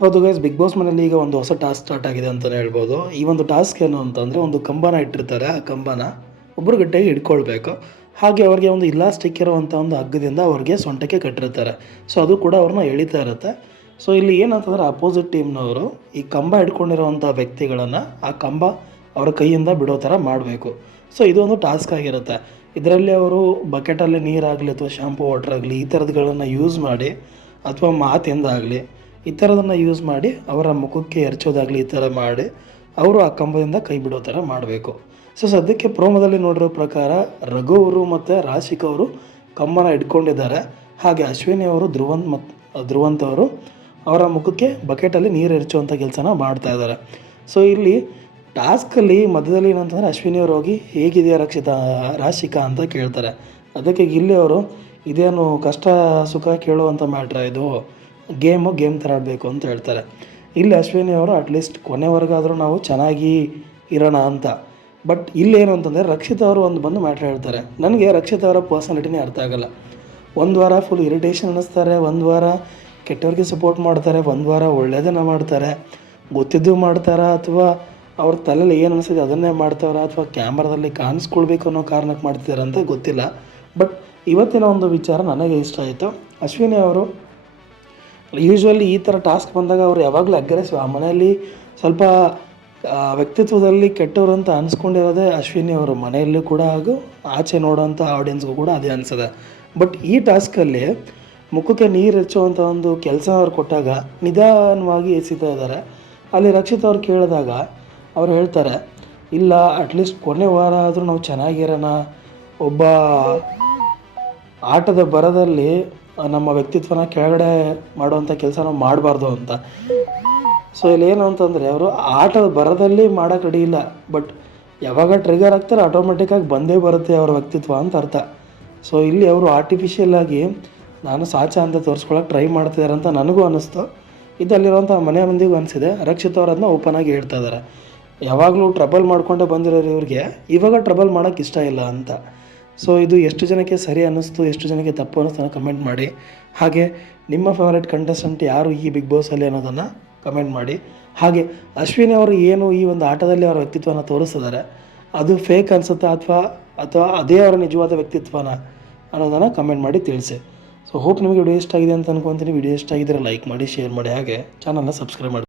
ಹೌದು guys, big boss ಮನೇಲಿ ಈಗ ಒಂದು ಹೊಸ ಟಾಸ್ಕ್ ಸ್ಟಾರ್ಟ್ ಆಗಿದೆ ಅಂತಲೇ ಹೇಳ್ಬೋದು. ಈ ಒಂದು ಟಾಸ್ಕ್ ಏನು ಅಂತಂದರೆ, ಒಂದು ಕಂಬನ ಇಟ್ಟಿರ್ತಾರೆ. ಆ ಕಂಬನ ಒಬ್ಬರು ಗಟ್ಟಿಯಾಗಿ ಹಿಡ್ಕೊಳ್ಬೇಕು. ಹಾಗೆ ಅವ್ರಿಗೆ ಒಂದು ಇಲಾಸ್ಟಿಕ್ ಇರುವಂಥ ಒಂದು ಹಗ್ಗದಿಂದ ಅವ್ರಿಗೆ ಸೊಂಟಕ್ಕೆ ಕಟ್ಟಿರ್ತಾರೆ. ಸೊ ಅದು ಕೂಡ ಅವ್ರನ್ನ ಎಳಿತಾ ಇರುತ್ತೆ. ಸೊ ಇಲ್ಲಿ ಏನಂತಂದರೆ, ಅಪೋಸಿಟ್ ಟೀಮ್ನವರು ಈ ಕಂಬ ಹಿಡ್ಕೊಂಡಿರೋವಂಥ ವ್ಯಕ್ತಿಗಳನ್ನು ಆ ಕಂಬ ಅವರ ಕೈಯಿಂದ ಬಿಡೋ ಥರ ಮಾಡಬೇಕು. ಸೊ ಇದು ಒಂದು ಟಾಸ್ಕ್ ಆಗಿರುತ್ತೆ. ಇದರಲ್ಲಿ ಅವರು ಬಕೆಟಲ್ಲಿ ನೀರಾಗಲಿ ಅಥವಾ ಶಾಂಪೂ ವಾಟರ್ ಆಗಲಿ ಈ ಥರದ್ಗಳನ್ನು ಯೂಸ್ ಮಾಡಿ, ಅಥವಾ ಮಾತಿಂದಾಗಲಿ ಈ ಥರದನ್ನು ಯೂಸ್ ಮಾಡಿ ಅವರ ಮುಖಕ್ಕೆ ಎರಚೋದಾಗಲಿ ಈ ಥರ ಮಾಡಿ ಅವರು ಆ ಕಂಬದಿಂದ ಕೈ ಬಿಡೋ ಥರ ಮಾಡಬೇಕು. ಸೊ ಸದ್ಯಕ್ಕೆ ಪ್ರೋಮೋದಲ್ಲಿ ನೋಡಿರೋ ಪ್ರಕಾರ ರಘು ಅವರು ಮತ್ತು ರಾಶಿಕ್ ಅವರು ಕಂಬನ ಇಟ್ಕೊಂಡಿದ್ದಾರೆ. ಹಾಗೆ ಅಶ್ವಿನಿ ಅವರು ಧ್ರುವಂತ್ ಅವರು ಅವರ ಮುಖಕ್ಕೆ ಬಕೆಟಲ್ಲಿ ನೀರು ಎರಚುವಂಥ ಕೆಲಸನ ಮಾಡ್ತಾ ಇದ್ದಾರೆ. ಸೊ ಇಲ್ಲಿ ಟಾಸ್ಕಲ್ಲಿ ಮಧ್ಯದಲ್ಲಿ ಏನಂತಂದರೆ, ಅಶ್ವಿನಿ ಅವರು ಹೋಗಿ ಹೇಗಿದೆಯಾ ರಾಶಿಕಾ ಅಂತ ಕೇಳ್ತಾರೆ. ಅದಕ್ಕೆ ಗಿಲ್ಲಿ ಅವರು, ಇದೇನು ಕಷ್ಟ ಸುಖ ಕೇಳುವಂಥ ಮ್ಯಾಟ್ರ, ಇದು ಗೇಮ್ ಥರ ಆಡಬೇಕು ಅಂತ ಹೇಳ್ತಾರೆ. ಇಲ್ಲಿ ಅಶ್ವಿನಿ ಅವರು ಅಟ್ಲೀಸ್ಟ್ ಕೊನೆವರೆಗಾದರೂ ನಾವು ಚೆನ್ನಾಗಿ ಇರೋಣ ಅಂತ. ಬಟ್ ಇಲ್ಲೇನು ಅಂತಂದರೆ, ರಕ್ಷಿತ್ ಅವರು ಒಂದು ಬಂದು ಮ್ಯಾಟ್ರ್ ಹೇಳ್ತಾರೆ. ನನಗೆ ರಕ್ಷಿತ್ ಅವರ ಪರ್ಸನಾಲಿಟಿನೇ ಅರ್ಥ ಆಗೋಲ್ಲ. ಒಂದು ವಾರ ಫುಲ್ ಇರಿಟೇಷನ್ ಅನ್ನಿಸ್ತಾರೆ, ಒಂದು ವಾರ ಕೆಟ್ಟವ್ರಿಗೆ ಸಪೋರ್ಟ್ ಮಾಡ್ತಾರೆ, ಒಂದು ವಾರ ಒಳ್ಳೆಯದನ್ನು ಮಾಡ್ತಾರೆ, ಗೊತ್ತಿದ್ದು ಮಾಡ್ತಾರಾ ಅಥವಾ ಅವ್ರ ತಲೆಯಲ್ಲಿ ಏನು ಅನಿಸಿದೆ ಅದನ್ನೇ ಮಾಡ್ತಾರ, ಅಥವಾ ಕ್ಯಾಮ್ರಾದಲ್ಲಿ ಕಾಣಿಸ್ಕೊಳ್ಬೇಕು ಅನ್ನೋ ಕಾರಣಕ್ಕೆ ಮಾಡ್ತಿದ್ದಾರೆ ಅಂತ ಗೊತ್ತಿಲ್ಲ. ಬಟ್ ಇವತ್ತಿನ ಒಂದು ವಿಚಾರ ನನಗೆ ಇಷ್ಟ ಆಯಿತು. ಅಶ್ವಿನಿ ಅವರು ಯೂಶ್ವಲಿ ಈ ಥರ ಟಾಸ್ಕ್ ಬಂದಾಗ ಅವರು ಯಾವಾಗಲೂ ಅಗ್ರೆಸಿವ್, ಆ ಮನೆಯಲ್ಲಿ ಸ್ವಲ್ಪ ವ್ಯಕ್ತಿತ್ವದಲ್ಲಿ ಕೆಟ್ಟವರು ಅಂತ ಅನಿಸ್ಕೊಂಡಿರೋದೇ ಅಶ್ವಿನಿ ಅವರು. ಮನೆಯಲ್ಲೂ ಕೂಡ ಹಾಗೂ ಆಚೆ ನೋಡೋವಂಥ ಆಡಿಯನ್ಸ್ಗೂ ಕೂಡ ಅದೇ ಅನಿಸಿದೆ. ಬಟ್ ಈ ಟಾಸ್ಕಲ್ಲಿ ಮುಖಕ್ಕೆ ನೀರು ಹೆಚ್ಚುವಂಥ ಒಂದು ಕೆಲಸ ಅವ್ರು ಕೊಟ್ಟಾಗ ನಿಧಾನವಾಗಿ ಎಸಿತಾ ಇದ್ದಾರೆ. ಅಲ್ಲಿ ರಕ್ಷಿತ್ ಅವ್ರು ಕೇಳಿದಾಗ ಅವ್ರು ಹೇಳ್ತಾರೆ, ಇಲ್ಲ ಅಟ್ಲೀಸ್ಟ್ ಕೊನೆ ವಾರ ಆದರೂ ನಾವು ಚೆನ್ನಾಗಿರೋಣ, ಒಬ್ಬ ಆಟದ ಬರದಲ್ಲಿ ನಮ್ಮ ವ್ಯಕ್ತಿತ್ವನ ಕೆಳಗಡೆ ಮಾಡುವಂಥ ಕೆಲಸ ನಾವು ಮಾಡಬಾರ್ದು ಅಂತ. ಸೊ ಇಲ್ಲಿ ಏನು ಅಂತಂದರೆ, ಅವರು ಆಟದ ಬರದಲ್ಲಿ ಮಾಡೋಕ್ಕೆ ರೆಡಿ ಇಲ್ಲ, ಬಟ್ ಯಾವಾಗ ಟ್ರಿಗರ್ ಆಗ್ತಾರೆ ಆಟೋಮೆಟಿಕ್ಕಾಗಿ ಬಂದೇ ಬರುತ್ತೆ ಅವರ ವ್ಯಕ್ತಿತ್ವ ಅಂತ ಅರ್ಥ. ಸೊ ಇಲ್ಲಿ ಅವರು ಆರ್ಟಿಫಿಷಿಯಲಾಗಿ ನಾನು ಸಾಚ ಅಂತ ತೋರಿಸ್ಕೊಳ್ಳೋಕೆ ಟ್ರೈ ಮಾಡ್ತಿದ್ದಾರೆ ಅಂತ ನನಗೂ ಅನ್ನಿಸ್ತು. ಇದಲ್ಲಿರುವಂಥ ಮನೆ ಮಂದಿಗೂ ಅನಿಸಿದೆ. ರಕ್ಷಿತ್ ಅವರು ಅದನ್ನ ಓಪನ್ ಆಗಿ ಹೇಳ್ತಾ ಇದ್ದಾರೆ, ಯಾವಾಗಲೂ ಟ್ರಬಲ್ ಮಾಡ್ಕೊಂಡೇ ಬಂದಿರೋರು ಇವ್ರಿಗೆ ಇವಾಗ ಟ್ರಬಲ್ ಮಾಡೋಕ್ಕೆ ಇಷ್ಟ ಇಲ್ಲ ಅಂತ. ಸೊ ಇದು ಎಷ್ಟು ಜನಕ್ಕೆ ಸರಿ ಅನ್ನಿಸ್ತು, ಎಷ್ಟು ಜನಕ್ಕೆ ತಪ್ಪು ಅನ್ನಿಸ್ತು ಕಮೆಂಟ್ ಮಾಡಿ. ಹಾಗೆ ನಿಮ್ಮ ಫೇವರೇಟ್ ಕಂಟೆಸ್ಟೆಂಟ್ ಯಾರು ಈ ಬಿಗ್ ಬಾಸಲ್ಲಿ ಅನ್ನೋದನ್ನು ಕಮೆಂಟ್ ಮಾಡಿ. ಹಾಗೆ ಅಶ್ವಿನಿ ಅವರು ಏನು ಈ ಒಂದು ಆಟದಲ್ಲಿ ಅವರ ವ್ಯಕ್ತಿತ್ವನ ತೋರಿಸಿದ್ದಾರೆ, ಅದು ಫೇಕ್ ಅನಿಸುತ್ತಾ ಅಥವಾ ಅದೇ ಅವರ ನಿಜವಾದ ವ್ಯಕ್ತಿತ್ವನ ಅನ್ನೋದನ್ನು ಕಮೆಂಟ್ ಮಾಡಿ ತಿಳಿಸಿ. ಸೊ ಹೋಪ್ ನಿಮಗೆ ವಿಡಿಯೋ ಇಷ್ಟ ಆಗಿದೆ ಅಂತ ಅನ್ಕೊತೀನಿ. ವಿಡಿಯೋ ಇಷ್ಟ ಆಗಿದ್ದರೆ ಲೈಕ್ ಮಾಡಿ, ಶೇರ್ ಮಾಡಿ, ಹಾಗೆ ಚಾನಲ್ನ ಸಬ್ಸ್ಕ್ರೈಬ್ ಮಾಡಿ.